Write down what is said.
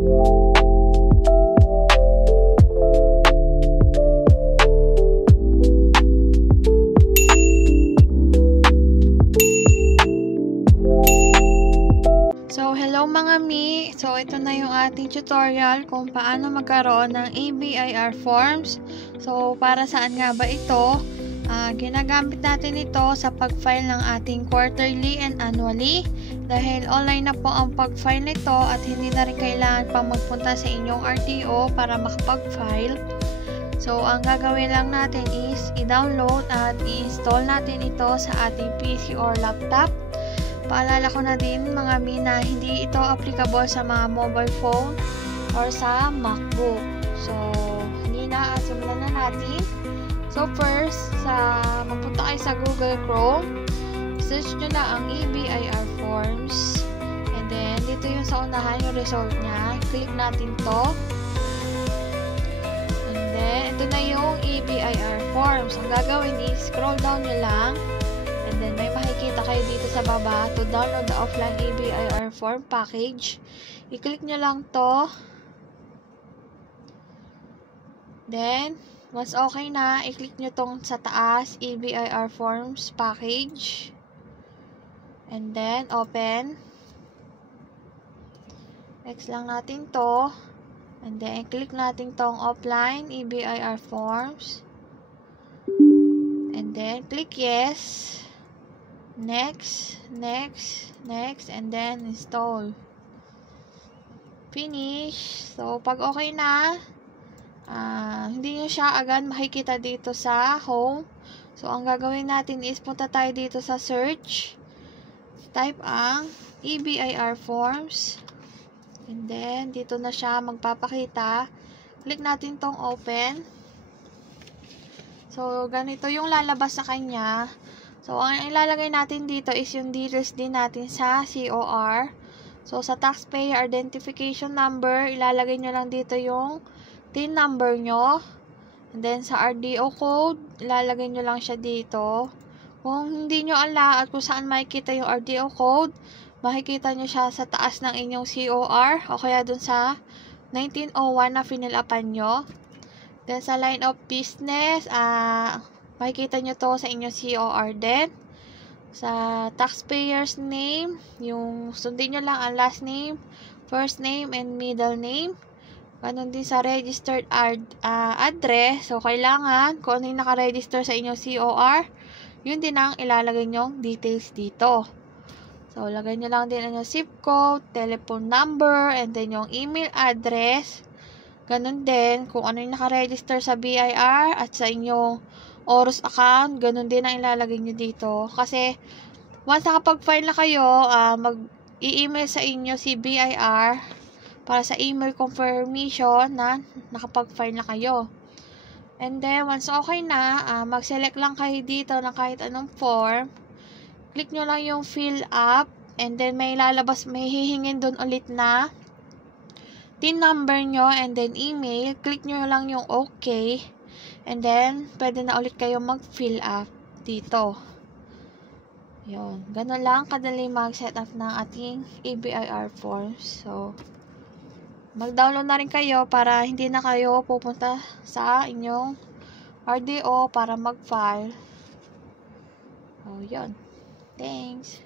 So, hello mga mi! So, ito na yung ating tutorial kung paano magkaroon ng ABIR forms. So, para saan nga ba ito? Ginagamit natin ito sa pag-file ng ating quarterly and annually. Dahil online na po ang pag-file nito at hindi na rin kailangan pang magpunta sa inyong RTO para makapag-file. So, ang gagawin lang natin is i-download at i-install natin ito sa ating PC or laptop. Paalala ko na din mga mi na hindi ito applicable sa mga mobile phone or sa MacBook. So, hindi na, simulan na natin. So, first, magpunta kayo sa Google Chrome. Search nyo na ang ABIR forms. And then, dito yung sa unahan yung result nya. Click natin to. And then, ito na yung ABIR forms. Ang gagawin is, scroll down nyo lang. And then, may makikita kayo dito sa baba to download the offline ABIR form package. I-click nyo lang to. Then, once okay na, i-click nyo tong sa taas, ABIR forms package. And then, open. Next lang natin to. And then, i-click natin tong offline ABIR forms. And then, click yes. Next, and then install. Finish. So, pag okay na, hindi nyo siya agad makikita dito sa home. So, ang gagawin natin is punta tayo dito sa search. Type ang ABIR forms. And then, dito na siya magpapakita. Click natin tong open. So, ganito yung lalabas sa kanya. So, ang ilalagay natin dito is yung details din natin sa COR. So, sa taxpayer identification number, ilalagay nyo lang dito yung TIN number nyo. And then, sa RDO code, ilalagay nyo lang siya dito. Kung hindi nyo ala at kung saan makikita yung RDO code, makikita nyo siya sa taas ng inyong COR o kaya dun sa 1901 na finilapan nyo. Then, sa line of business, makikita nyo to sa inyong COR din. Sa taxpayer's name, yung sundin nyo lang ang last name, first name, and middle name. Ganon din sa registered address. So, kailangan, kung ano yung nakaregister sa inyong COR, yun din ang ilalagay nyong details dito. So, lagay nyo lang din ang zip code, telephone number, and then yung email address. Ganon din, kung ano yung nakaregister sa BIR at sa inyong OROS account, ganun din ang ilalagay nyo dito. Kasi, once nakapag-file na kayo, mag-i-email sa inyo si BIR para sa email confirmation na nakapag-file na kayo. And then, once okay na, mag-select lang kayo dito ng kahit anong form. Click nyo lang yung fill up. And then, may lalabas, may hihingin dun ulit na TIN number nyo and then email. Click nyo lang yung okay. And then, pwede na ulit kayo mag-fill up dito. Yun. Ganun lang kadali mag-set up ng ating ABIR forms. So, mag-download na rin kayo para hindi na kayo pupunta sa inyong RDO para mag-file. So, yun. Thanks!